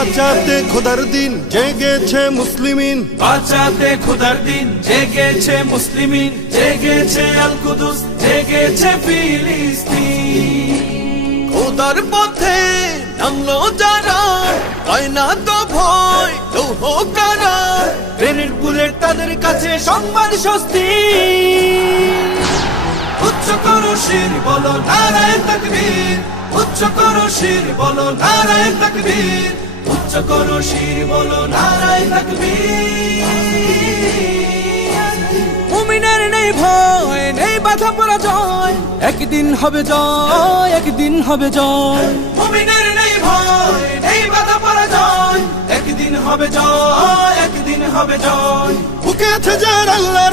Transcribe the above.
বাঁচাতে খোদার দিন জেগেছে মুসলিমিন, বাঁচাতে খোদার দিন জেগেছে মুসলিমিন, জেগেছে আল কুদুস, জেগেছে ফিলিস্তিন। খোদার পথে নামলো যারা, হয় না তো ভয় লৌহ কারা, গ্রেনেড বুলেট তাদের কাছে সংবাদ স্বস্তি। উচ্চ করো শির বলো নারায়ে তাকবীর, উচ্চ করো শির বলো নারায়ে তাকবীর, উচ্চ করো শির বলো নারায়ে তাকবীর। মুমিনের নেই ভয়, নেই বাধা পরাজয়, একদিন হবে জয়, একদিন হবে জয়। মুমিনের নেই ভয়, নেই বাধা পরাজয়, একদিন হবে জয়, একদিন হবে জয়। বুকে আছে যার আল্লাহর